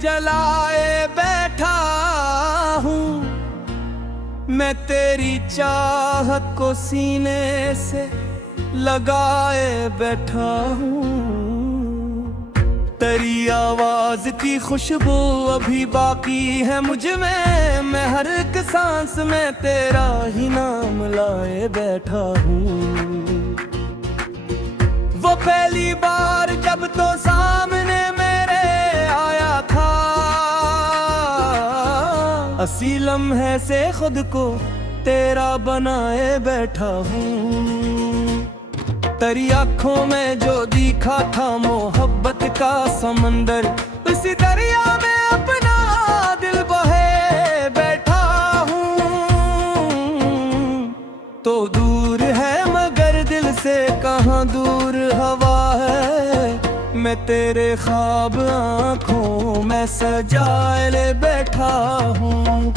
जलाए बैठा हूँ, मैं तेरी चाहत को सीने से लगाए बैठा हूँ। तेरी आवाज की खुशबू अभी बाकी है मुझ में, मैं हर एक सांस में तेरा ही नाम लाए बैठा हूँ। वो पहली बार जब तो सामने मेरे आया था, असी लम्हे से खुद को तेरा बनाए बैठा हूँ। तेरी आँखों में जो दिखा था मोहब्बत का समंदर, उसी दरिया में अपना दिल बहे बैठा हूँ। तो दूर है मगर दिल से कहाँ दूर हवा है, मैं तेरे ख्वाब आँखों में सजाए ले बैठा हूँ।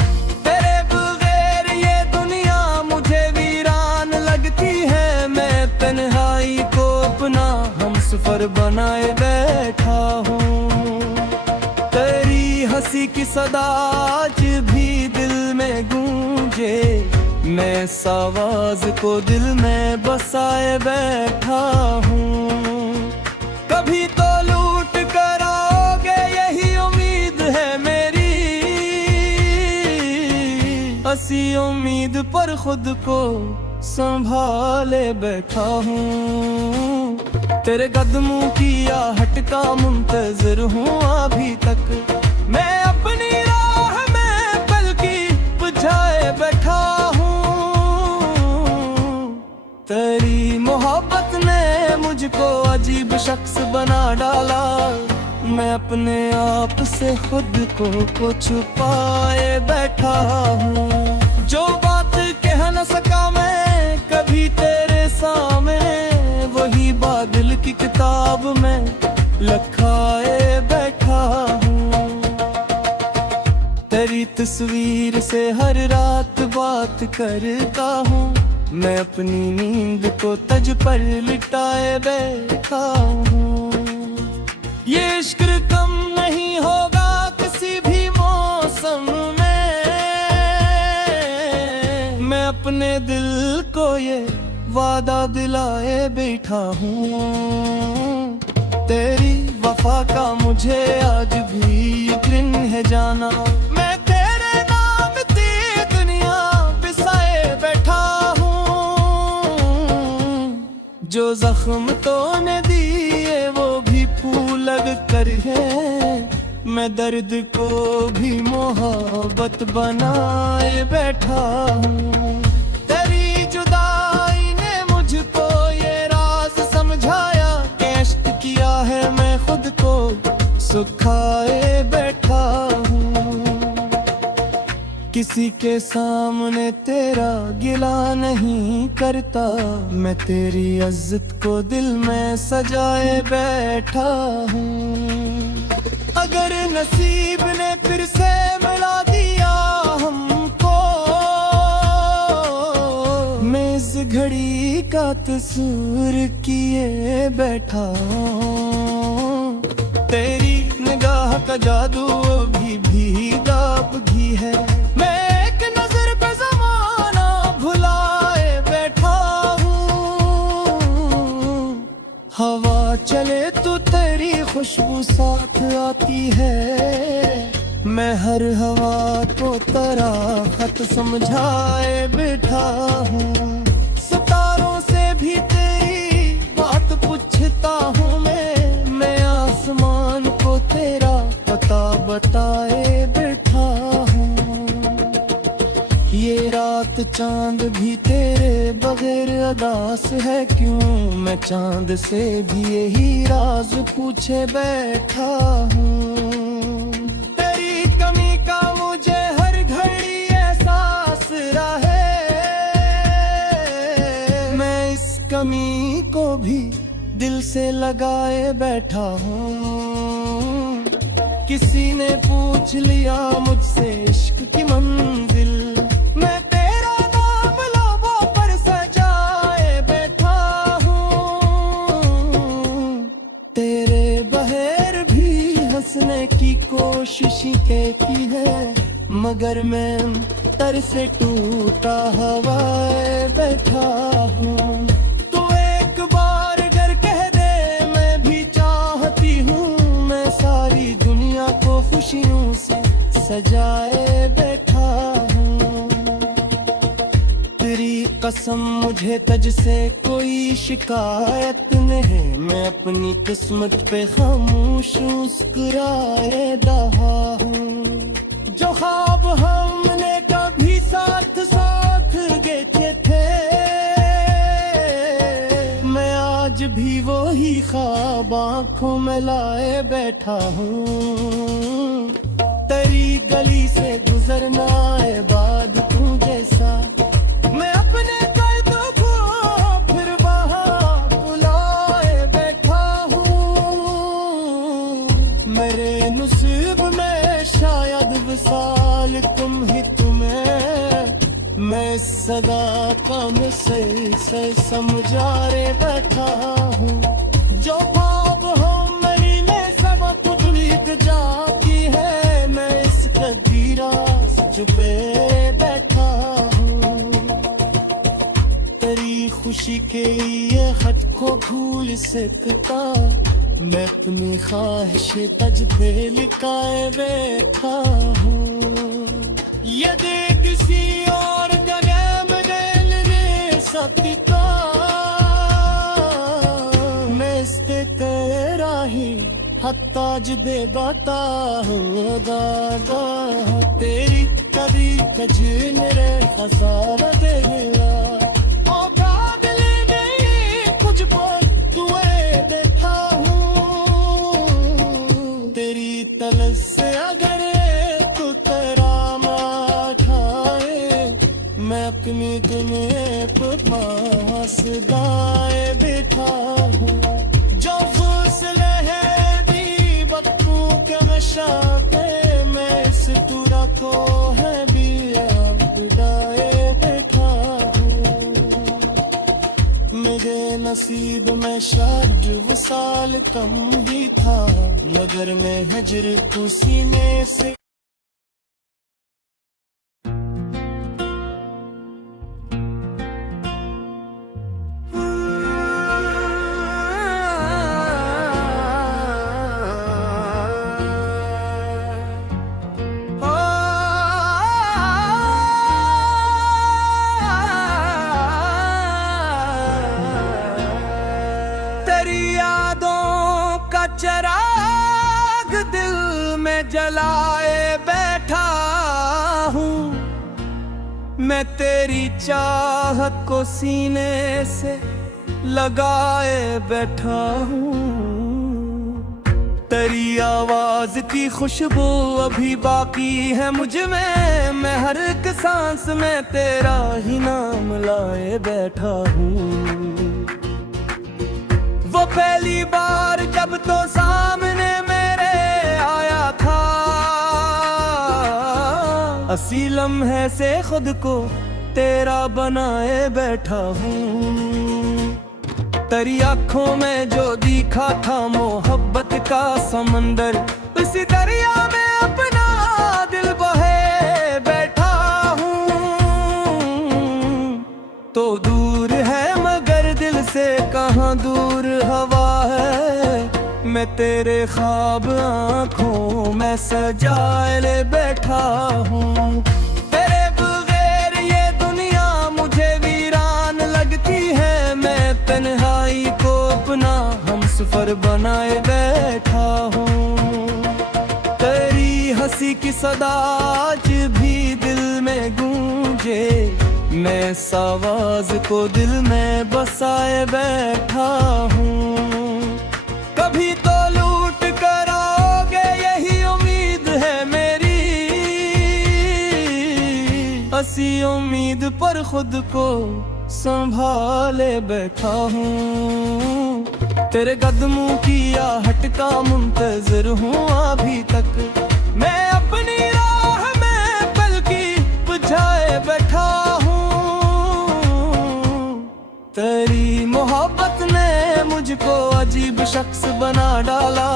तेरे बगैर ये दुनिया मुझे वीरान लगती है, मैं तन्हाई को अपना हमसफर बनाए बैठा हूँ। तेरी हंसी की सदा आज भी दिल में गूंजे, मैं इस आवाज को दिल में बसाए बैठा हूँ। कभी तो लूट कर आओगे यही उम्मीद है मेरी, हंसी उम्मीद पर खुद को संभाले बैठा हूँ। तेरे कदमों की आहट का मुंतज़िर हूँ अभी तक, मैं अपनी राह में पलकी बुझाए बैठा हूँ। तेरी मोहब्बत ने मुझको अजीब शख्स बना डाला, मैं अपने आप से खुद को छुपाए बैठा हूँ। जो बात कह न सका मैं कभी तेरे सामने, वही बादल की किताब में लिखाए बैठा हूँ। तेरी तस्वीर से हर रात बात करता हूँ, मैं अपनी नींद को तज पर लिटाए बैठा हूँ। ये इश्क कम नहीं होगा किसी भी मौसम में, मैं अपने दिल को ये वादा दिलाए बैठा हूँ। तेरी वफा का मुझे आज भी यकीन है जाना, मैं तेरे नाम की दुनिया बिसाए बैठा हूँ। जो जख्म तूने दिए वो भी फूल लग कर है, मैं दर्द को भी मोहब्बत बनाए बैठा हूँ। तेरी जुदाई ने मुझको ये राज समझाया, कष्ट किया है मैं खुद को सुखाए बैठा हूँ। किसी के सामने तेरा गिला नहीं करता, मैं तेरी इज्जत को दिल में सजाए बैठा हूँ। अगर नसीब ने फिर से मिला दिया हमको, मैं इस घड़ी का तस्वीर किए बैठा हूँ। तेरी निगाह का जादू अभी भी दाबगी है, मैं एक नजर पे ज़माना भुलाए बैठा हूँ। हवा चले तो तेरी खुशबू साथ आती है, मैं हर हवा को तेरा खत समझाए बैठा हूँ। सितारों से भी तेरी बात पूछता हूँ मैं आसमान को तेरा पता बताए बैठा हूँ। ये रात चांद भी तेरे बगैर अदास है क्यों, मैं चांद से भी यही राज पूछे बैठा हूँ। तेरी कमी का मुझे हर घड़ी एहसास रहे, मैं इस कमी को भी दिल से लगाए बैठा हूँ। किसी ने पूछ लिया मुझसे इश्क की मंजिल, मैं तेरा नाम लबों पर सजाए बैठा हूँ। तेरे बगैर भी हंसने की कोशिश खुशी के की है, मगर मैं तर से टूटा हवाए बैठा हूँ। तो एक बार अगर कह दे मैं भी चाहती हूँ, मैं सारी दुनिया को खुशियों से सजाए बैठा हूँ। तेरी कसम मुझे तुझ से कोई शिकायत नहीं, मैं अपनी किस्मत पे खामोश मुस्कुराए रहा हूँ। जो ख्वाब हमने कभी साथ साथ देखे थे, मैं आज भी वही ख्वाब आंखों में लाए बैठा हूँ। तेरी गली से गुजरना है बाद तू जैसा, मैं अपने कदमों को फिर वहाँ बुलाए बैठा हूँ। मेरे नसीब में शायद विसाल तुम ही तुम्हें, मैं सदा कम से समझा रे बैठा हूँ। जो ख्वाब हम मेरी में सब कुछ लिख जाती है, मैं इस कदीरा छुपे बैठा हूँ। तेरी खुशी के ये खत को भूल सकता, मैं अपनी ख्वाहिश तज पे लिखाए बैठा हूँ। यदि किसी और गने में दिल रे सकता, मैं इसके तेरा ही हत्ताज दे बाता हूँ। दादा तेरी कभी कजी मेरे हजारा दे मिला, कुछ पर तुए बैठा हूँ। तेरी तलस से अगर तू तेरा माठाए, मैं अपनी दुनिया पर पास गाए बैठा हूँ। जो फूसले है दी बत्तू के नशा पे, मैं इस तुरा को है भी बिदाए बैठा हूँ। मेरे नसीब में शायद वसाल कम ही था, मगर मैं हजर को सीने से चिराग दिल में जलाए बैठा हूँ। मैं तेरी चाहत को सीने से लगाए बैठा हूँ। तेरी आवाज की खुशबू अभी बाकी है मुझ में, मैं हर एक सांस में तेरा ही नाम लाए बैठा हूँ। वो पहली बार जब तो सामने मेरे आया था, असी लम्हे से खुद को तेरा बनाए बैठा हूँ। तेरी आंखों में जो दिखा था मोहब्बत का समंदर, उसी दरिया में अपना दिल बहे बैठा हूँ। तो दूर है मगर दिल से कहाँ दूर हवा है, मैं तेरे ख्वाब आँखों में सजाए ले बैठा हूँ। तेरे बगैर ये दुनिया मुझे वीरान लगती है, मैं तन्हाई को अपना हमसफर बनाए बैठा हूँ। तेरी हंसी की सदा आज भी दिल में गूंजे, मैं इस आवाज को दिल में बसाए बैठा हूँ। कभी तो लूट कर आओगे यही उम्मीद है मेरी, हंसी उम्मीद पर खुद को संभाले बैठा हूँ। तेरे कदमों की आहट का मुंतजर हूँ अभी तक, मैं अपनी राह में पलकी बुझाए बैठा हूँ। तेरी मोहब्बत ने मुझको अजीब शख्स बना डाला,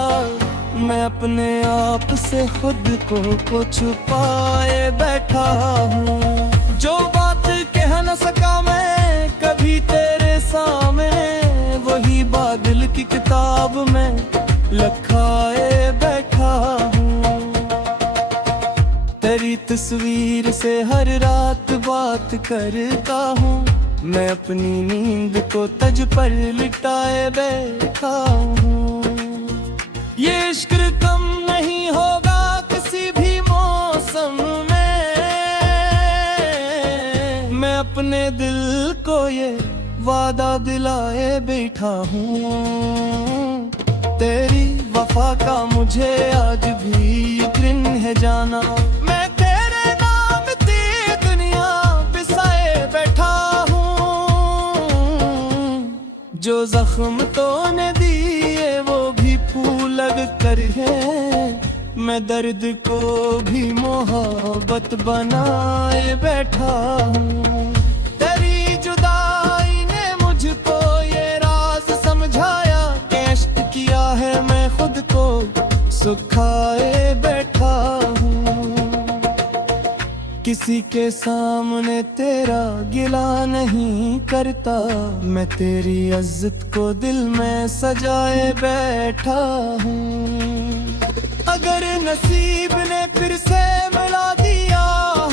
मैं अपने आप से खुद को छुपाए बैठा हूँ। जो बात कह न सका मैं कभी तेरे सामने, वही बादल की किताब में लिखाए बैठा हूँ। तेरी तस्वीर से हर रात बात करता हूँ, मैं अपनी नींद को तज पर लिटाए बैठा हूँ। ये इश्क कम नहीं होगा किसी भी मौसम में, मैं अपने दिल को ये वादा दिलाए बैठा हूँ। तेरी वफा का मुझे आज भी यकीन है जाना, मैं तेरे नाम की दुनिया बिसाए बैठा हूँ। जो जख्म तूने दिए वो भी फूल लग कर है, मैं दर्द को भी मोहब्बत बनाए बैठा हूँ। तेरी जुदाई ने मुझको ये राज समझाया, कष्ट किया है मैं खुद को सुखाए बैठा हूँ। किसी के सामने तेरा गिला नहीं करता, मैं तेरी इज्जत को दिल में सजाए बैठा हूँ। अगर नसीब ने फिर से मिला दिया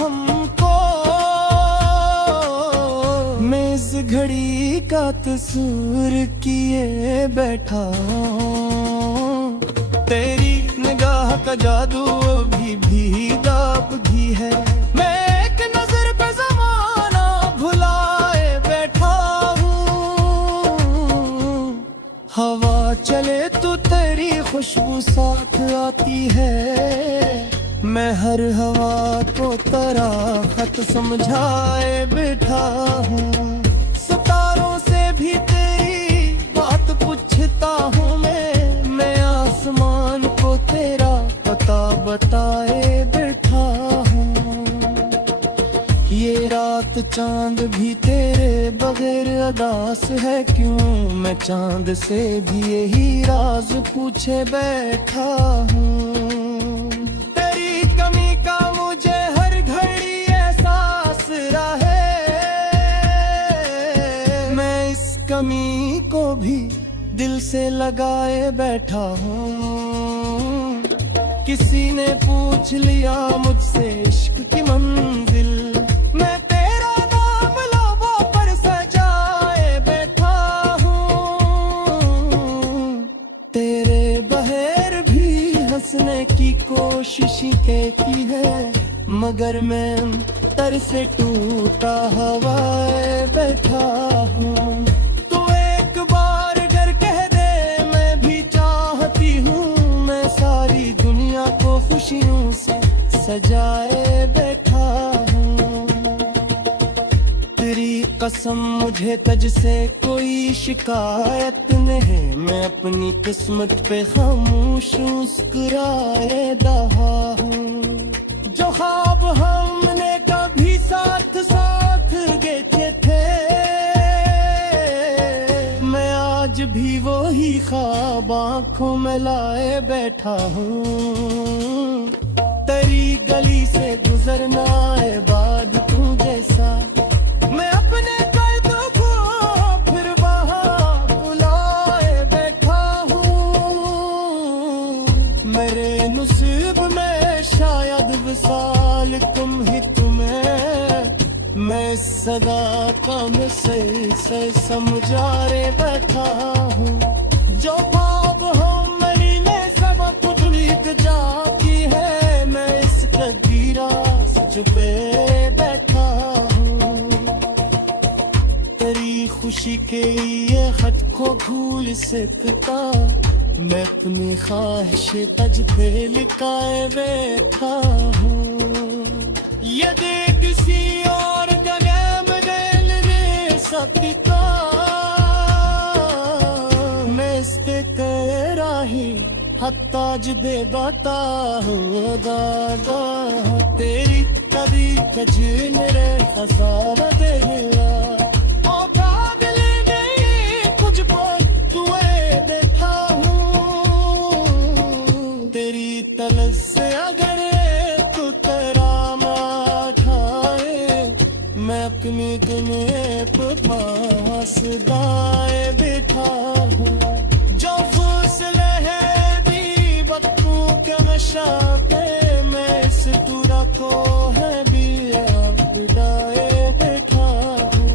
हमको, मैं इस घड़ी का तस्वीर किए बैठा हूँ। तेरी निगाह का जादू अभी भी दाबगी है, मैं एक नजर पे ज़माना भुलाए बैठा हूँ। हवा चले तो तेरी खुशबू साथ आती है, मैं हर हवा को तेरा खत समझाए बैठा हूँ। सितारों से भी तेरी बात पूछता हूँ मैं आसमान को तेरा पता बताए बैठा हूँ। ये रात चांद भी तेरे बगैर अदास है क्यों, मैं चांद से भी यही राज पूछे बैठा हूँ। तेरी कमी का मुझे हर घड़ी एहसास रहे, मैं इस कमी को भी दिल से लगाए बैठा हूँ। किसी ने पूछ लिया मुझसे इश्क की मंजिल, मैं तेरा नाम लबों पर सजाए बैठा हूँ। तेरे बहर भी हंसने की कोशिश की है, मगर मैं तर से टूटा हवाए बैठा हूँ। तू एक बार डर कह दे मैं भी चाहती हूँ, मैं सारी दुनिया को खुशियों से सजाए बैठा हूँ। तेरी कसम मुझे तुझ से कोई शिकायत नहीं, मैं अपनी किस्मत पे खामोश मुस्कुराए रहा हूँ। जो ख्वाब हमने कभी साथ साथ देखे थे, मैं आज भी वही ख्वाब आँखों में लाए बैठा हूँ। तेरी गली से गुजरना है बाद तू जैसा, मैं अपने कदमों को फिर वहाँ बुलाए बैठा हूँ। मेरे नसीब में शायद विसाल तुम ही तुम्हें, मैं सदा कम से समझाए बैठा हूँ। जो ख्वाब हम मेरी ने सबक उम्मीद जाती है, मैं इस कदीरा से छुपे बैठा हूँ। तेरी खुशी के ये खत को भूल सकता, मैं अपनी ख्वाहिश तज पे लिखाए बैठा हूँ। यदि किसी और जगह में दिल दे सकता, मैं इसके तेरा ही हत्ताज दे बता हूँ। दादा तेरी कभी कज मेरे हज़ार दे मिला, और काबिल नहीं कुछ पर तुए बैठा हूँ। पिकनिक में पास दाए बैठा हूँ जो फूसले है दी बक्कू के नशा पे मैं इस तुरा को है भी आप दाए बैठा हूँ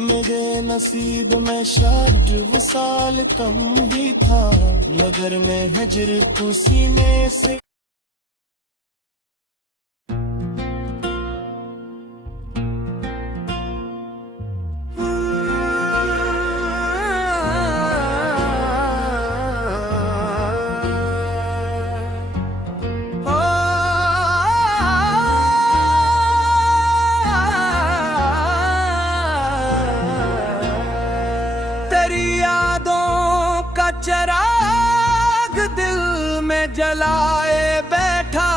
मेरे नसीब में शायद वो साल कम ही था मगर मैं हजर को सीने से चिराग दिल में जलाए बैठा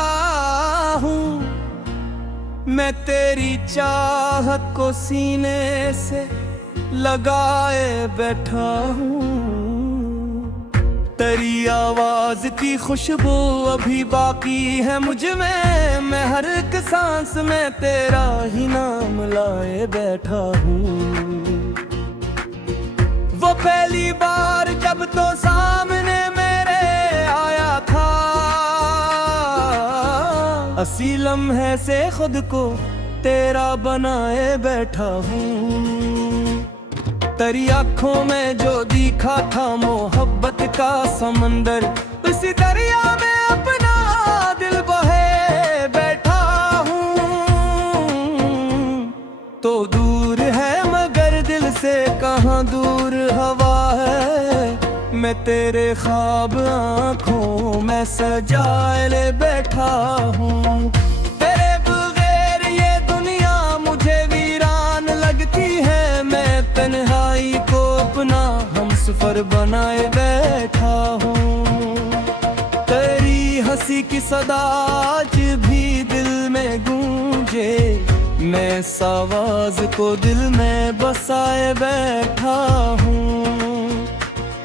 हूँ मैं तेरी चाहत को सीने से लगाए बैठा हूँ तेरी आवाज की खुशबू अभी बाकी है मुझ में मैं हर एक सांस में तेरा ही नाम लाए बैठा हूँ वो पहली बार जब तो सामने मेरे आया था असी लम्हे से खुद को तेरा बनाए बैठा हूँ तेरी आँखों में जो दिखा था मोहब्बत का समंदर उसी दरिया में अपना दिल बहे बैठा हूँ तो दूर है मगर दिल से कहाँ दूर हवा है मैं तेरे ख्वाब आँखों में सजाए ले बैठा हूँ तेरे बगैर ये दुनिया मुझे वीरान लगती है मैं तन्हाई को अपना हमसफर बनाए बैठा हूँ तेरी हंसी की सदा आज भी दिल में गूंजे मैं इस आवाज को दिल में बसाए बैठा हूँ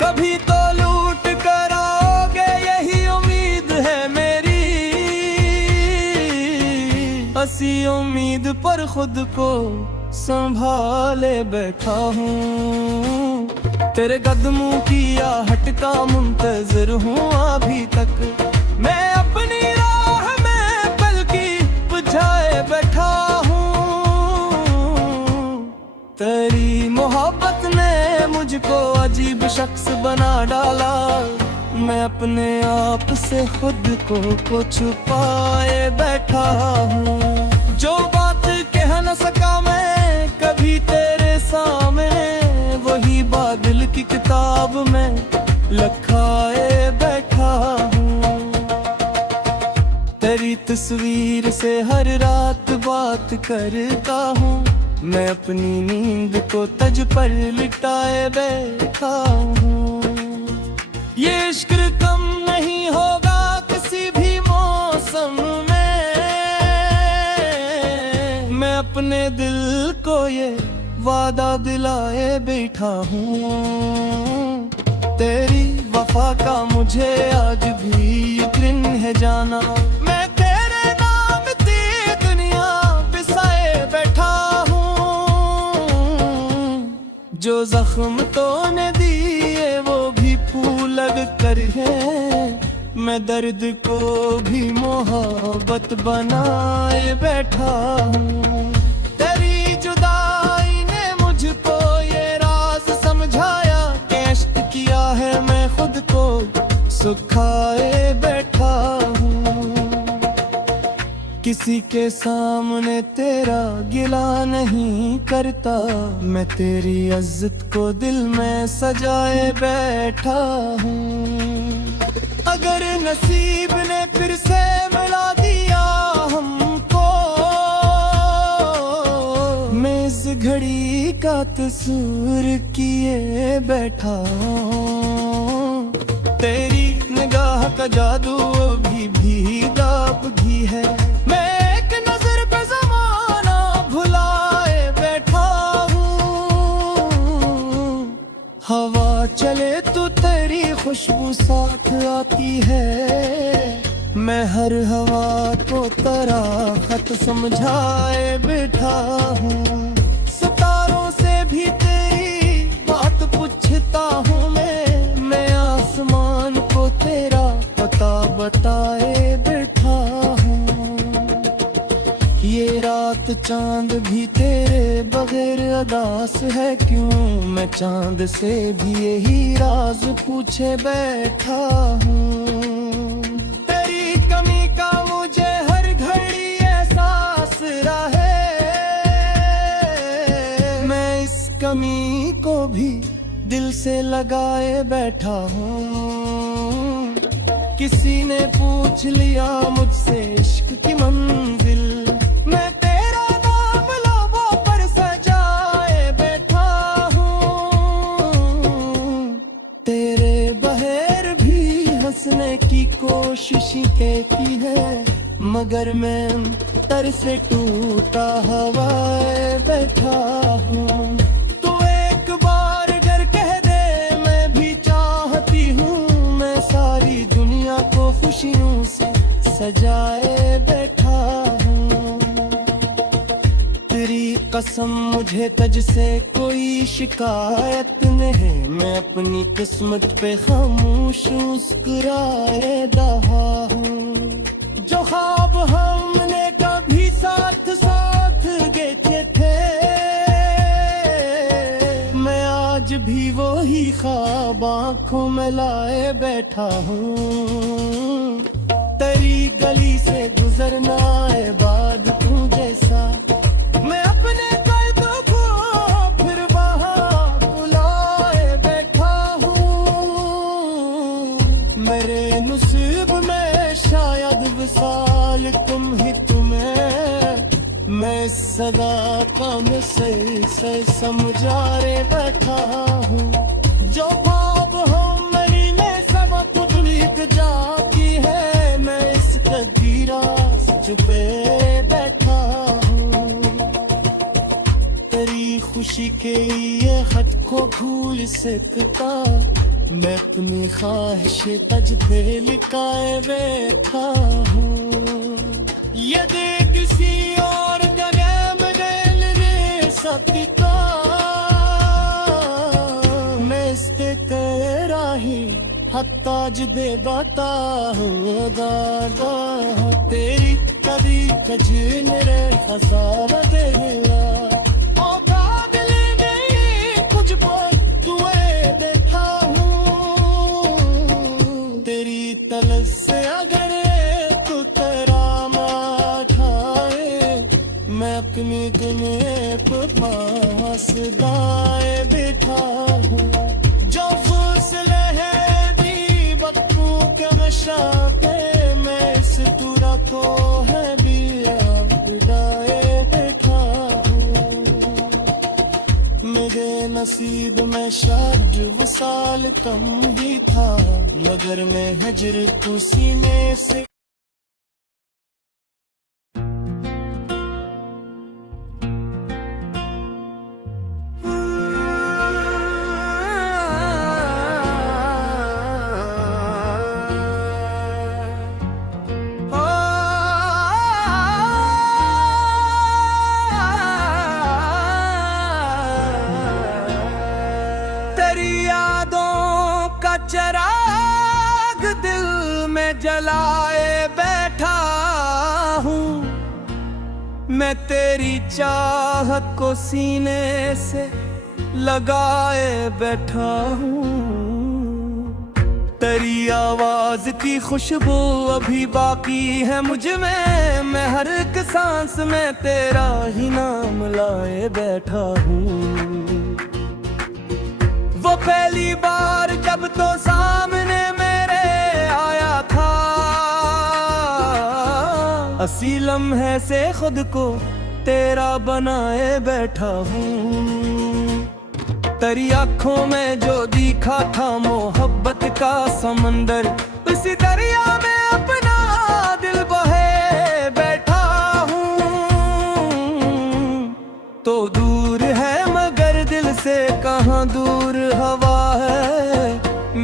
कभी तो लूट कर आओगे यही उम्मीद है मेरी हंसी उम्मीद पर खुद को संभाले बैठा हूँ तेरे कदमों की आहट का मुंतजर हूँ अभी तक मैं अपनी राह में पलकी बुझाए बैठा तेरी मोहब्बत ने मुझको अजीब शख्स बना डाला मैं अपने आप से खुद को छुपाए बैठा हूँ जो बात कह न सका मैं कभी तेरे सामने वही बात दिल की किताब में लिखाए बैठा हूँ तेरी तस्वीर से हर रात बात करता हूँ मैं अपनी नींद को तज पर लिटाए बैठा हूँ ये इश्क कम नहीं होगा किसी भी मौसम में मैं अपने दिल को ये वादा दिलाए बैठा हूँ तेरी वफा का मुझे आज भी यकीन है जाना मैं तेरे नाम की दुनिया बिसाए बैठा जो जख्म तूने दिए वो भी फूल लग कर है मैं दर्द को भी मोहब्बत बनाए बैठा हूँ तेरी जुदाई ने मुझको ये राज समझाया कष्ट किया है मैं खुद को सुखाए बैठा हूँ किसी के सामने तेरा गिला नहीं करता मैं तेरी इज्जत को दिल में सजाए बैठा हूँ अगर नसीब ने फिर से मिला दिया हमको मैं इस घड़ी का तस्वीर किए बैठा हूँ तेरी निगाह का जादू अभी भी दाब भी है हवा चले तो तेरी खुशबू साथ आती है मैं हर हर हवा को तेरा खत समझाए बैठा हूँ। सितारों से भी तेरी बात पूछता हूँ मैं आसमान को तेरा पता बताए बैठा हूँ। ये रात चांद भी तेरे बगैर अदास है क्यों, मैं चांद से भी यही राज पूछे बैठा हूँ। तेरी कमी का मुझे हर घड़ी एहसास रहे, मैं इस कमी को भी दिल से लगाए बैठा हूँ। किसी ने पूछ लिया मुझसे इश्क की मंजिल, मैं तेरा नाम लोगों पर सजाए बैठा हूँ। तेरे बहर भी हंसने की कोशिश की है, मगर मैं तर से टूटा हवाए बैठा हूँ। तू एक बार अगर कह दे मैं भी चाहती हूँ, मैं सारी दुनिया को खुशियों से सजाए बैठा हूँ। तेरी कसम मुझे तुझ से कोई शिकायत नहीं, मैं अपनी किस्मत पे खामोश मुस्कुराए रहा हूँ। जो ख्वाब हमने कभी साथ साथ देखे थे, मैं आज भी वही ख्वाब आँखों में लाए बैठा हूँ। तेरी गली से गुजरना है बाद तू जैसा, मैं अपने कदमों को फिर वहाँ बुलाए बैठा हूँ। मेरे नसीब में शायद विसाल तुम ही तुम्हें, मैं सदा का में से समझाए बैठा हूँ। जो भाव हम मेरी में सब कुछ लिख जाती है, मैं इस तकदीरा से छुपे बैठा हूँ। तेरी खुशी के ये खत को भूल सकता, मैं अपनी ख्वाहिश तज पे लिखाए बैठा हूँ। यदि किसी और जगह में दिल दे सकता, मैं इसके तेरा ही हत्ताज दे बता हूँ। दादा तेरी कभी कजन रे हसारा देगा, ओ बादल नहीं कुछ पर तुए देखा हूँ। तेरी तलस से अगर तू तेरा माठाए, मैं अपनी दुनिया पर पास दाए बैठा हूँ। जो फूसले है दी बक्कू के नशा पे, मैं इस तुरा को है भी दाए बैठा हूँ। मेरे नसीब में शायद वसाल कम ही था, मगर मैं हजर को सीने से चिराग दिल में जलाए बैठा हूँ। मैं तेरी चाहत को सीने से लगाए बैठा हूँ। तेरी आवाज की खुशबू अभी बाकी है मुझ में, मैं हर एक सांस में तेरा ही नाम लाए बैठा हूँ। वो पहली बार जब तो सामने मेरे आया था, असी लम्हे से खुद को तेरा बनाए बैठा हूँ। तेरी आँखों में जो दिखा था मोहब्बत का समंदर, उसी दरिया में अपना दिल बहे बैठा हूँ। तो दूर है मगर दिल से कहाँ दूर हवा है,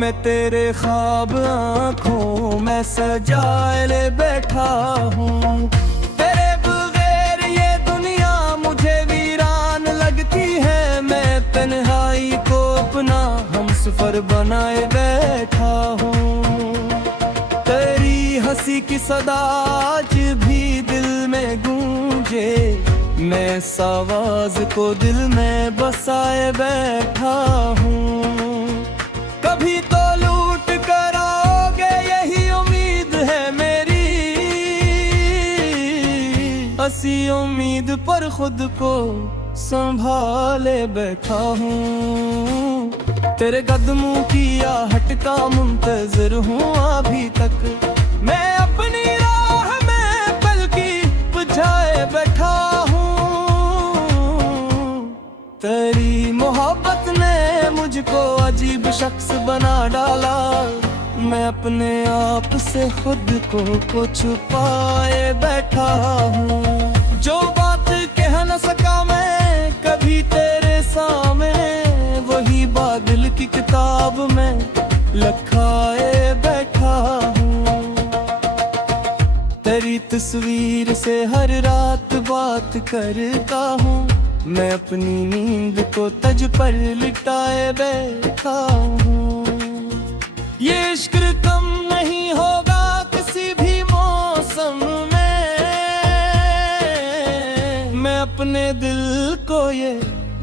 मैं तेरे ख्वाब आँखों में सजाए ले बैठा हूँ। तेरे बगैर ये दुनिया मुझे वीरान लगती है, मैं तन्हाई को अपना हमसफर बनाए बैठा हूँ। तेरी हंसी की सदा आज भी दिल में गूंजे, मैं इस आवाज को दिल में बसाए बैठा हूँ। कभी तो लूट कर आओगे यही उम्मीद है मेरी, हंसी उम्मीद पर खुद को संभाले बैठा हूँ। तेरे कदमों की आहट का मुंतजर हूँ अभी तक, मैं अपनी राह में पलकी बुझाए बैठा हूँ। तेरी मोहब्बत ने मुझको अजीब शख्स बना डाला, मैं अपने आप से खुद को छुपाए बैठा हूँ। जो बात कह न सका मैं कभी तेरे सामने, वही बात दिल की किताब में लिखाए बैठा हूँ। तेरी तस्वीर से हर रात बात करता हूँ, मैं अपनी नींद को तज पर लिटाए बैठा हूँ। ये इश्क कम नहीं होगा किसी भी मौसम में, मैं अपने दिल को ये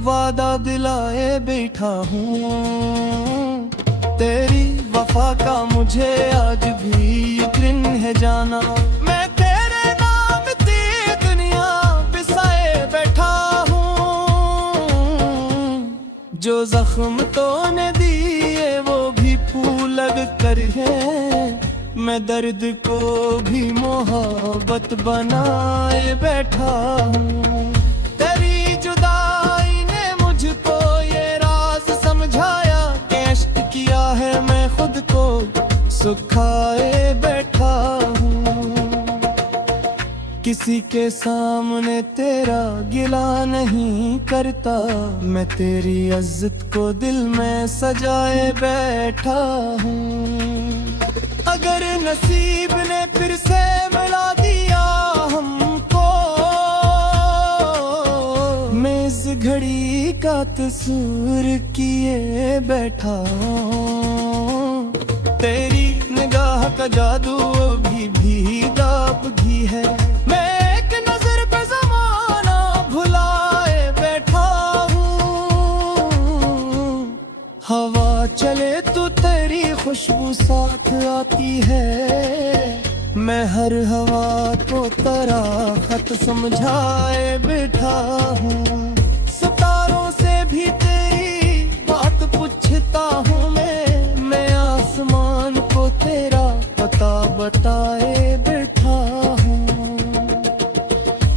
वादा दिलाए बैठा हूँ। तेरी वफा का मुझे आज भी यकीन है जाना, मैं तेरे नाम की दुनिया बिसाए बैठा हूँ। जो जख्म तूने दिए वो भी फूल लग कर है, मैं दर्द को भी मोहब्बत बनाए बैठा हूँ। तेरी जुदाई ने मुझको ये राज समझाया कि इश्क किया है मैं खुद को सुखाए बैठा हूँ। किसी के सामने तेरा गिला नहीं करता, मैं तेरी इज्जत को दिल में सजाए बैठा हूँ। अगर नसीब ने फिर से मिला दिया हमको, मैं इस घड़ी का तस्वीर किए बैठा हूँ। तेरी निगाह का जादू अभी भी दाबगी है, मैं एक नजर पे ज़माना भुलाए बैठा हूँ। हवा चले तो तेरी खुशबू साथ आती है, मैं हर हवा को तेरा खत समझाए बैठा हूँ। सितारों से भी तेरी बात पूछता हूँ मैं आसमान को तेरा पता बताए बैठा हूँ।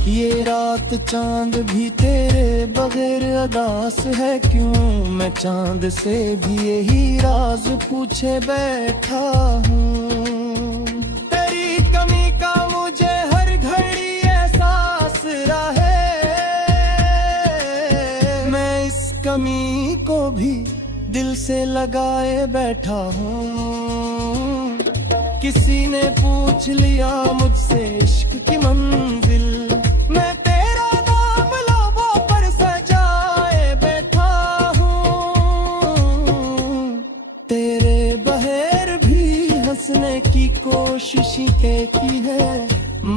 ये रात चांद भी तेरे बगैर अदास है क्यों, मैं चांद से भी यही राज पूछे बैठा हूँ। तेरी कमी का मुझे हर घड़ी एहसास रहे, मैं इस कमी को भी दिल से लगाए बैठा हूँ। किसी ने पूछ लिया मुझसे इश्क की मंजिल, मैं तेरा नाम लबों पर सजाए बैठा हूँ। तेरे बगैर भी हंसने की कोशिश की है,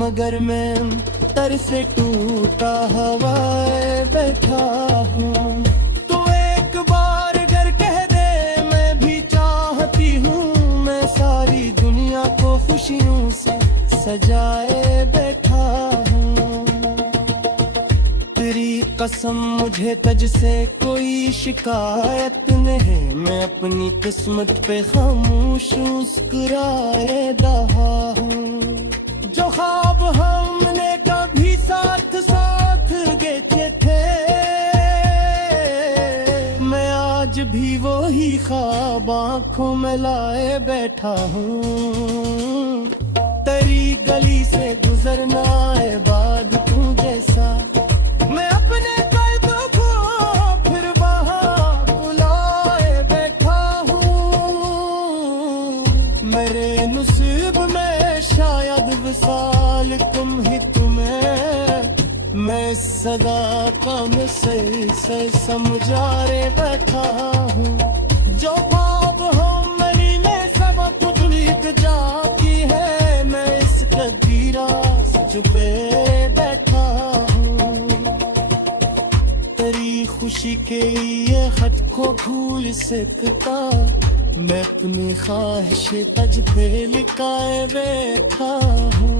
मगर मैं तर से टूटा हवाए बैठा हूँ। तू एक बार अगर कह दे मैं भी चाहती हूँ, मैं सारी दुनिया को खुशियों से सजाए बैठा हूँ। तेरी कसम मुझे तुझ से कोई शिकायत नहीं, मैं अपनी किस्मत पे खामोश मुस्कुराए रहा हूँ। जो ख्वाब हमने कभी साथ साथ देखे थे, मैं आज भी वही ख्वाब आँखों में लाए बैठा हूँ। तेरी गली से गुजरना है बाद तू जैसा, मैं अपने कदमों को फिर वहाँ बुलाए बैठा हूँ। दिल तुम ही तुम्हें, मैं इस सदा का मैं सही समझा रे बैठा हूँ। जो ख्वाब हो मेरी में सबक उम्मीद जाती है, मैं इस कदीरा से छुपे बैठा हूँ। तेरी खुशी के ये खत को भूल सकता, मैं अपनी ख्वाहिश तज पे लिखाए बैठा हूँ।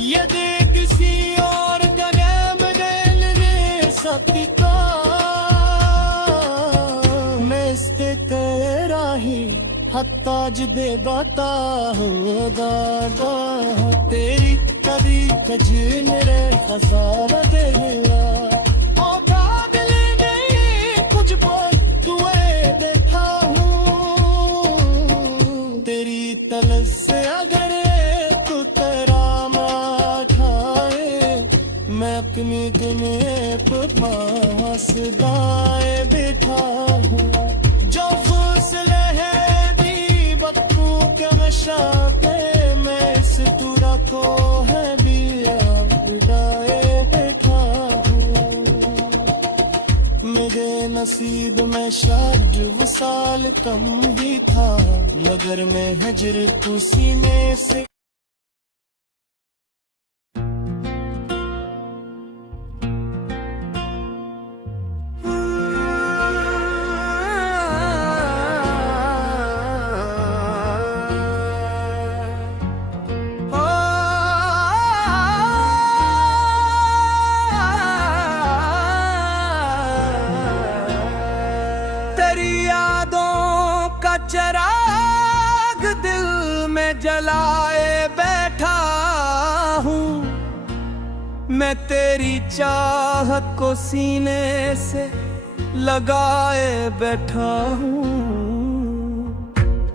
यदि किसी और जगह में दिल दे सकता, मैं इसके तेरा ही हत्ताज दे बता होगा। तेरी कभी कजन रे हजारा दिला, कुछ पर तुए देखा हूँ। तेरी तलस से अगर तू तेरा माठाए, मैं अपनी दुनिया पर मासदाए बैठा हूँ। जो फूसले है भी बक्कू के नशा पे, मैं इस तुरा को है भी आपदाए बैठा हूँ। मेरे नसीब में शायद वो साल कम ही था, मगर मैं हजर को सीने से चिराग दिल में जलाए बैठा हूँ। मैं तेरी चाहत को सीने से लगाए बैठा हूँ।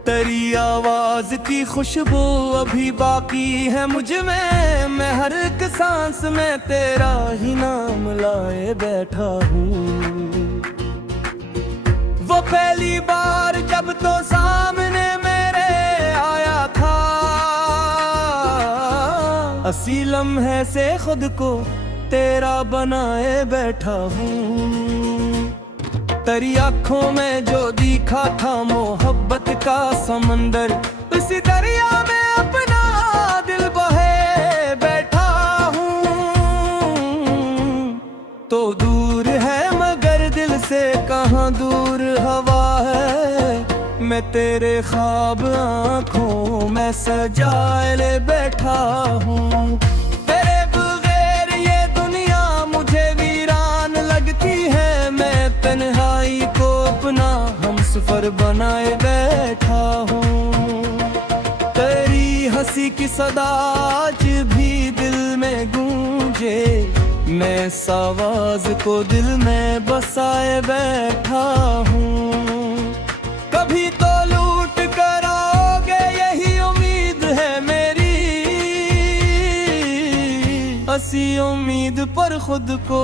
तेरी आवाज की खुशबू अभी बाकी है मुझ में, मैं हर एक सांस में तेरा ही नाम लाए बैठा हूँ। वो पहली बार जब तो सामने मेरे आया था, असी लम्हे से खुद को तेरा बनाए बैठा हूँ। तेरी आँखों में जो दिखा था मोहब्बत का समंदर, उसी दरिया में अपना दिल बहे बैठा हूँ। तो दूर है मगर दिल से कहाँ दूर हवा है, मैं तेरे ख्वाब आँखों में सजाए ले बैठा हूँ। तेरे बगैर ये दुनिया मुझे वीरान लगती है, मैं तन्हाई को अपना हमसफर बनाए बैठा हूँ। तेरी हंसी की सदा आज भी दिल में गूंजे, मैं इस आवाज को दिल में बसाए बैठा हूँ। कभी तो लूट कर आओगे यही उम्मीद है मेरी, हंसी उम्मीद पर खुद को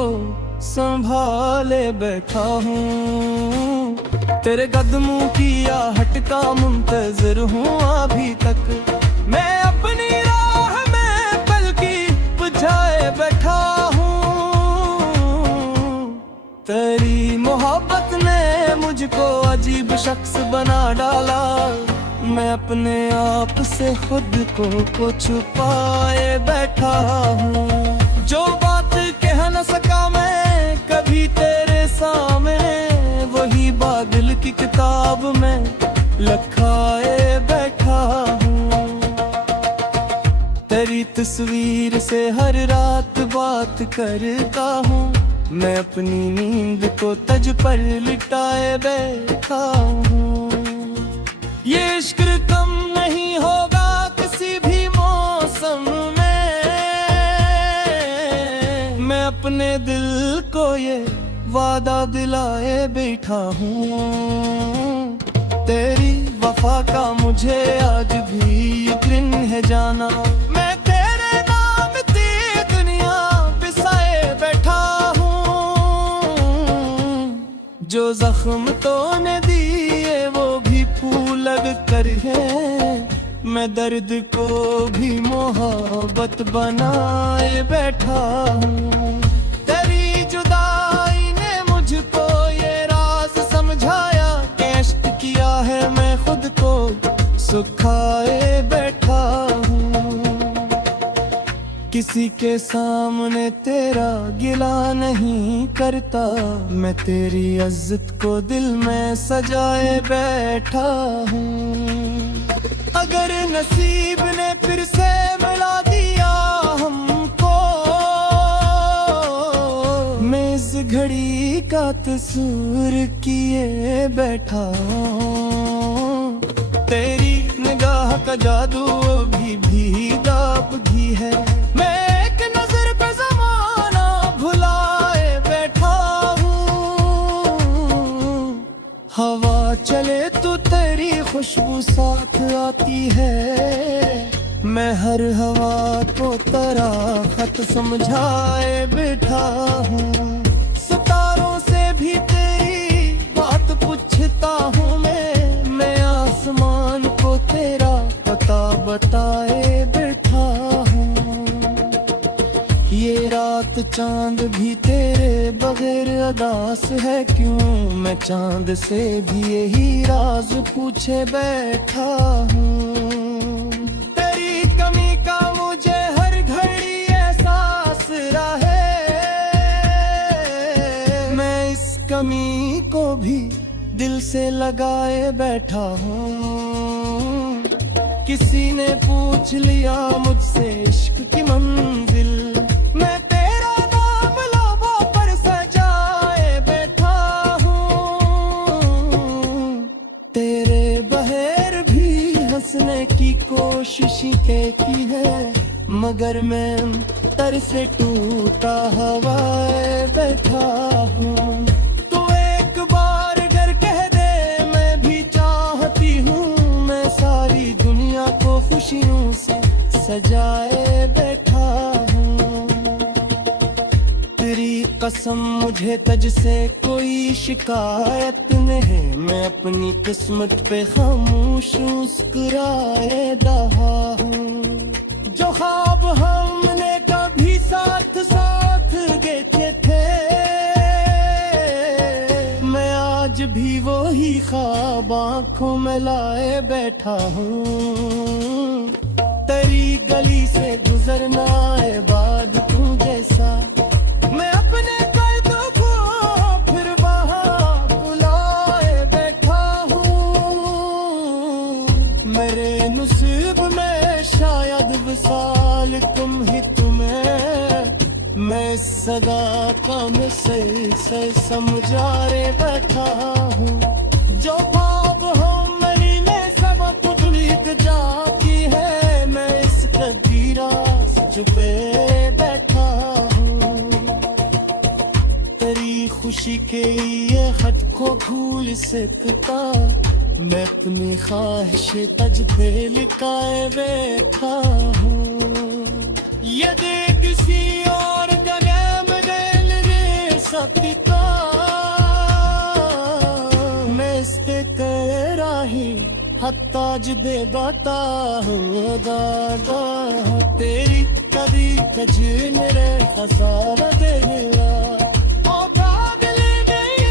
संभाले बैठा हूँ। तेरे कदमों की आहट का मुंतजर हूँ अभी तक, मैं अपनी राह में पलकी बुझाए बैठा हूँ। तेरी मोहब्बत ने मुझको अजीब शख्स बना डाला, मैं अपने आप से खुद को छुपाए बैठा हूँ। जो बात कह न सका मैं कभी तेरे सामने, वही बादल की किताब में लिखाए बैठा हूँ। तेरी तस्वीर से हर रात बात करता हूँ, मैं अपनी नींद को तज पर लिटाए बैठा हूँ। ये इश्क कम नहीं होगा किसी भी मौसम में, मैं अपने दिल को ये वादा दिलाए बैठा हूँ। तेरी वफा का मुझे आज भी यकीन है जाना, मैं तेरे नाम की दुनिया बिसाए बैठा हूँ। जो जख्म तूने दिए वो भी फूल लग कर है, मैं दर्द को भी मोहब्बत बनाए बैठा हूँ। तेरी जुदाई ने मुझको ये राज समझाया कि इश्क किया है मैं खुद को सुखाए बैठा हूँ। किसी के सामने तेरा गिला नहीं करता, मैं तेरी इज्जत को दिल में सजाए बैठा हूँ। अगर नसीब ने फिर से मिला दिया हमको, मैं इस घड़ी का तस्वीर किए बैठा हूँ। तेरी निगाह का जादू अभी भी दाबगी है, मैं एक नजर पे ज़माना भुलाए बैठा हूँ। हवा चले तो तेरी खुशबू साथ आती है, मैं हर हवा को तेरा खत समझाए बैठा हूँ। सितारों से भी तेरी बात पूछता हूँ मैं आसमान को तेरा पता बताए बैठा हूँ। ये रात चांद भी तेरे बगैर अदास है क्यों, मैं चांद से भी यही राज पूछे बैठा हूँ। तेरी कमी का मुझे हर घड़ी एहसास रहे, मैं इस कमी को भी दिल से लगाए बैठा हूँ। किसी ने पूछ लिया मुझसे इश्क की मंजिल, मैं तेरा नाम लबों पर सजाए बैठा हूँ। तेरे बहर भी हंसने की कोशिश की है, मगर मैं तर से टूटा हवाए बैठा हूँ। तू एक बार अगर कह दे मैं भी चाहती हूँ, मैं सारी दुनिया को खुशियों से सजाए बैठा हूँ। तेरी कसम मुझे तुझ से कोई शिकायत नहीं, मैं अपनी किस्मत पे खामोश मुस्कुराए रहा हूँ। जो ख्वाब हमने कभी साथ साथ देखे थे, मैं आज भी वही ख्वाब आँखों में लाए बैठा हूँ। तेरी गली से गुजरना है बाद तू जैसा, मैं अपने कर्दों को फिर वहाँ बुलाए बैठा हूँ। मेरे नसीब में शायद विसाल तुम ही तुम्हें, मैं सदा का मैं सही समझाए बैठा हूँ। जो ख्वाब हम मेरी ने सबक उम्मीद जाती है, मैं इस कदीरा छुपे बैठा हूँ। तेरी खुशी के ये खत को भूल सकता, मैं अपनी ख्वाहिश तज पे लिखाए बैठा हूँ। यदि किसी और गले में दिल रे सकता, मैं इसके तेरा ही हत्ताज दे बता होगा। तेरी कभी तज मेरे हज़ार दिला और भाग ले गई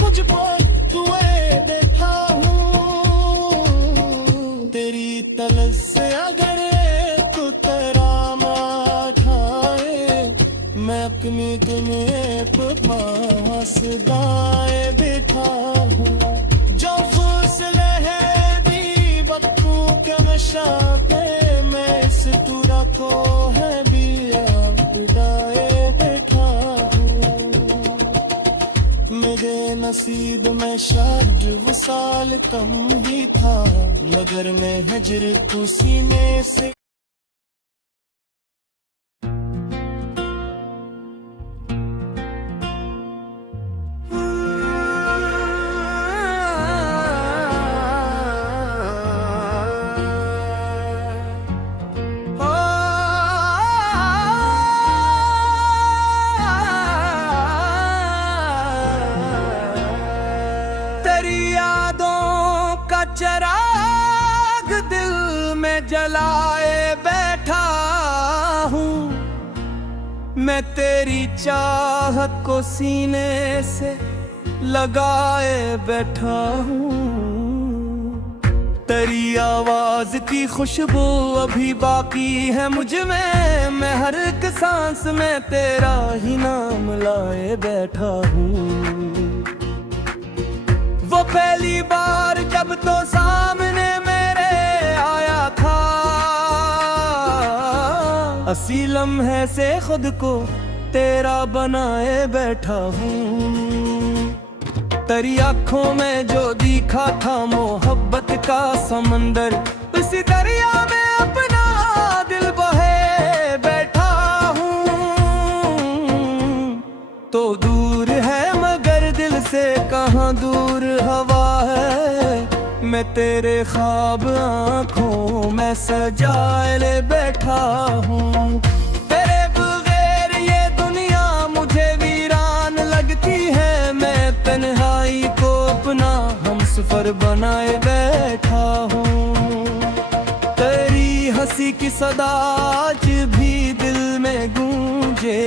कुछ पर तुए देखा हूँ। तेरी तलस से अगर तू तेरा मैं अपनी दुनिया पर पास दाए बैठा हूँ। जो फूसले है दी बक्कू के नशा पे, मैं इस तुरा को है भी दाए बैठा हूँ। मेरे नसीब में शायद वसाल कम ही था, मगर मैं हजर को सीने से जलाए बैठा हूँ, मैं तेरी चाहत को सीने से लगाए बैठा हूँ। तेरी आवाज की खुशबू अभी बाकी है मुझ में, मैं हर एक सांस में तेरा ही नाम लाए बैठा हूँ। वो पहली बार जब तो सामने मेरे आया था, असी लम्हे से खुद को तेरा बनाए बैठा हूँ। तेरी आँखों में जो दिखा था मोहब्बत का समंदर, उसी दरिया में अपना दिल बहे बैठा हूँ। तो दूर है मगर दिल से कहाँ दूर हवा है, मैं तेरे ख्वाब आँखों में सजाए ले बैठा हूँ। तेरे बगैर ये दुनिया मुझे वीरान लगती है, मैं तन्हाई को अपना हमसफर बनाए बैठा हूँ। तेरी हंसी की सदा आज भी दिल में गूंजे,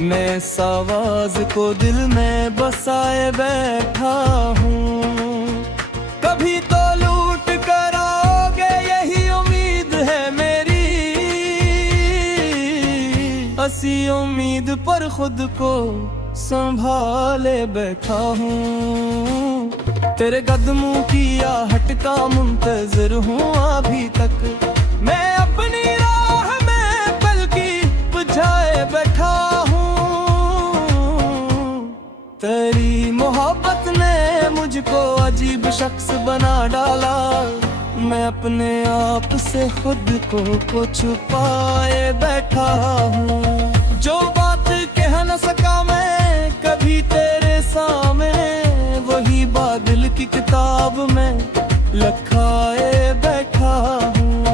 मैं इस आवाज को दिल में बसाए बैठा हूँ। कभी तो लूट कर आओगे यही उम्मीद है मेरी, हंसी उम्मीद पर खुद को संभाले बैठा हूँ। तेरे कदमों की आहट का मुंतज़िर हूँ अभी तक, मैं अपनी राह में पलकी बुझाए बैठा हूँ। तेरी मोहब्बत ने मुझको अजीब शख्स बना डाला, मैं अपने आप से खुद को छुपाए बैठा हूँ। जो बात कह न सका मैं कभी तेरे सामने, वही बात दिल की किताब में लिखाए बैठा हूँ।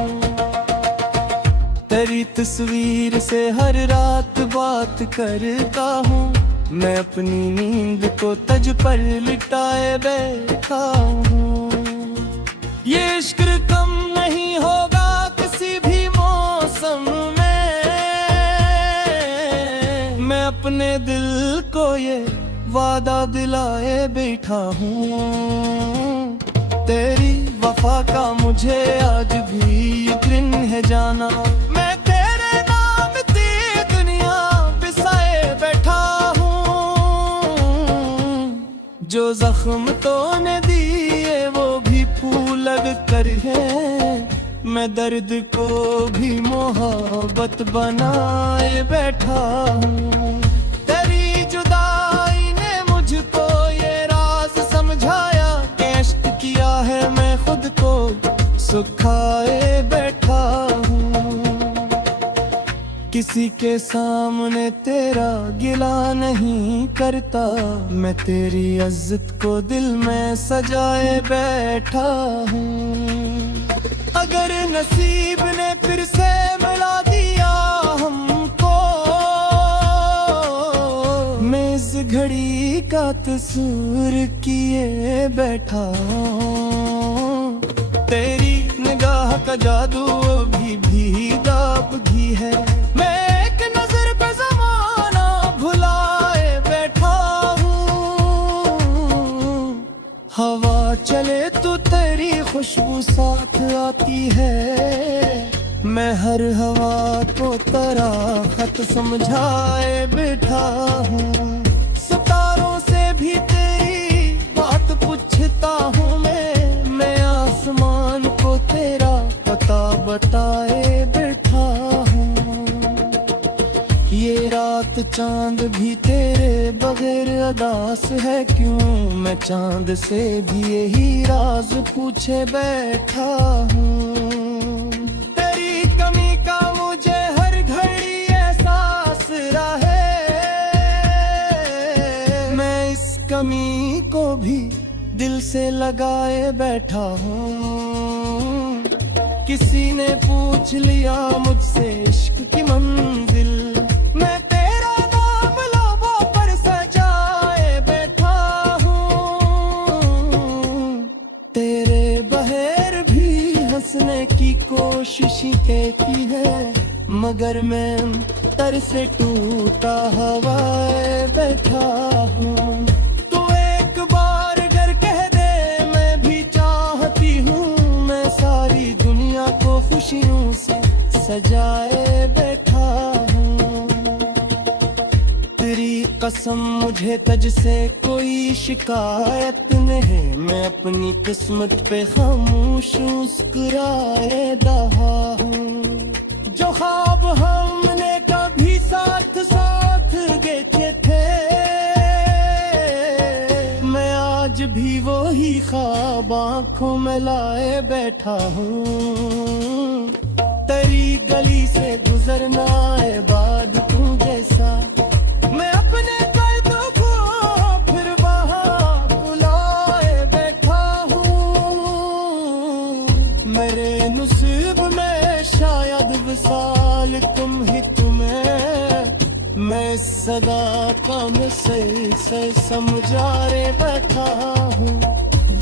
तेरी तस्वीर से हर रात बात करता हूँ, मैं अपनी नींद को तज पर लिटाए बैठा हूँ। ये इश्क कम नहीं होगा किसी भी मौसम में, मैं अपने दिल को ये वादा दिलाए बैठा हूँ। तेरी वफा का मुझे आज भी यकीन है जाना, मैं तेरे नाम की दुनिया बिसाए बैठा हूँ। जो जख्म तूने दिए वो भी फूल लग कर है, मैं दर्द को भी मोहब्बत बनाए बैठा हूँ। तेरी जुदाई ने मुझको ये राज समझाया, इश्क किया है मैं खुद को सुखाए बैठा हूँ। किसी के सामने तेरा गिला नहीं करता, मैं तेरी इज्जत को दिल में सजाए बैठा हूँ। अगर नसीब ने फिर से मिला दिया हमको, मैं इस घड़ी का तस्वीर किए बैठा हूँ। तेरी निगाह का जादू अभी भी दाबगी है, मैं एक नजर पे ज़माना भुलाए बैठा हूँ। हवा चले तो तेरी खुशबू साथ आती है, मैं हर हवा को तेरा खत समझाए बैठा हूँ। सितारों से भी तेरी बात पूछता हूँ मैं आसमान को तेरा पता बताए बैठा हूँ। ये रात चांद भी तेरे बगैर अदास है क्यों, मैं चांद से भी यही राज पूछे बैठा हूँ। तेरी कमी का मुझे हर घड़ी एहसास रहे, मैं इस कमी को भी दिल से लगाए बैठा हूँ। किसी ने पूछ लिया मुझसे इश्क की मंजिल, मैं तेरा नाम लबों पर सजाए बैठा हूँ। तेरे बगैर भी हंसने की कोशिश मगर मैं तर से टूटा हवाए बैठा हूँ। तू एक बार अगर कह दे मैं भी चाहती हूँ, मैं सारी दुनिया को खुशियों से सजाए बैठा हूँ। तेरी कसम मुझे तुझ से कोई शिकायत नहीं, मैं अपनी किस्मत पे खामोश मुस्कुराए रहा हूँ। जो ख्वाब हमने कभी साथ साथ देखे थे, मैं आज भी वही ख्वाब आंखों में लाए बैठा हूँ। तेरी गली से गुजरना है बाद तू जैसा, मैं अपने दर्दों को फिर वहाँ बुलाए बैठा हूँ। मेरे नसीब में शायद विसाल तुम ही तुम्हें, मैं सदा का से समझाए बैठा हूँ।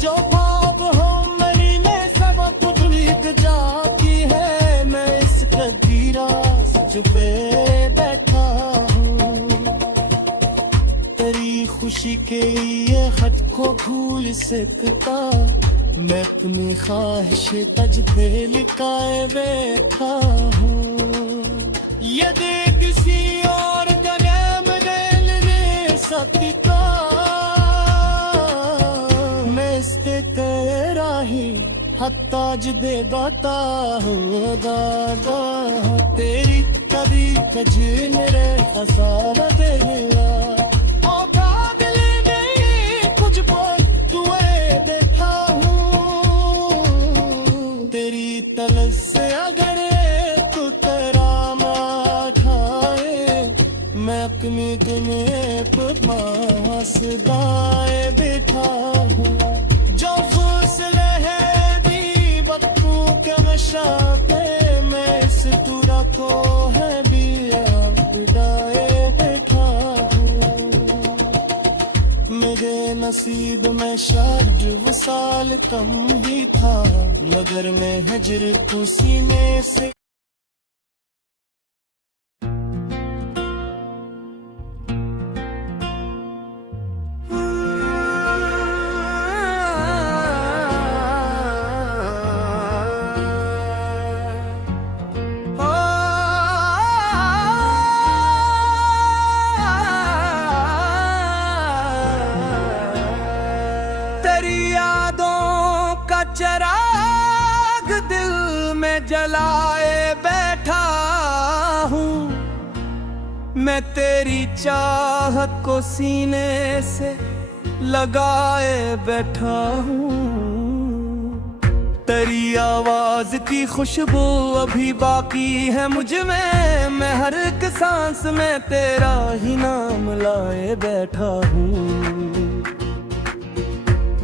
जो ख्वाब हम मेरी में सबक उम्मीद जाती है, मैं इस कदीरा चुपे बैठा हूँ। तेरी खुशी के ये खत को भूल सकता, मैं अपनी ख्वाहिश तज पे लिखाए बैठा हूँ। यदि किसी और गले में दिल दे सकता, मैं इसके तेरा ही हत्ताज दे दाता हूँ। दादा तेरी कभी कजन रे हसारा देगा, कुछ पर तुए देखा हूँ। तेरी तलस से अगर तू तेरा माँ खाए, मैं अपनी दुनिया पर पास दाए बैठा हूँ। जो फूसले है दी बत्तू के नशा पे, मैं इस तुरा को है भी दाए बैठा हूँ। मेरे नसीब में शायद वसाल कम ही था, मगर मैं हजर को सीने से चिराग दिल में जलाए बैठा हूँ। मैं तेरी चाहत को सीने से लगाए बैठा हूँ। तेरी आवाज की खुशबू अभी बाकी है मुझ में, मैं हर एक सांस में तेरा ही नाम लाए बैठा हूँ।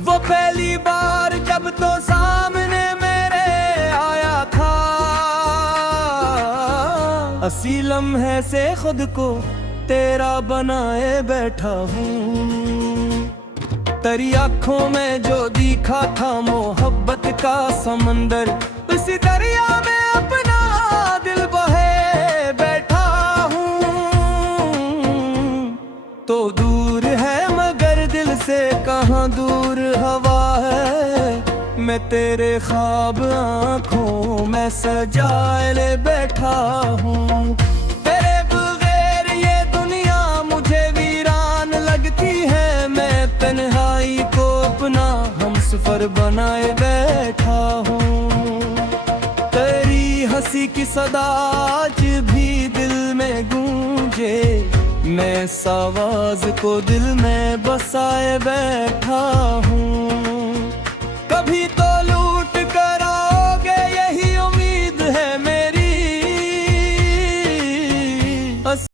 वो पहली बार जब तो सामने मेरे आया था, असी लम्हे से खुद को तेरा बनाए बैठा हूँ। तेरी आंखों में जो दिखा था मोहब्बत का समंदर, उसी दरिया में अपना दिल बहे बैठा हूँ। तो दूर है मगर दिल से कहाँ दूर हवा है, मैं तेरे ख्वाब आँखों में सजाए ले बैठा हूँ। तेरे बगैर ये दुनिया मुझे वीरान लगती है, मैं तन्हाई को अपना हमसफर बनाए बैठा हूँ। तेरी हंसी की सदा आज भी दिल में गूंजे, मैं इस आवाज को दिल में बसाए बैठा हूँ।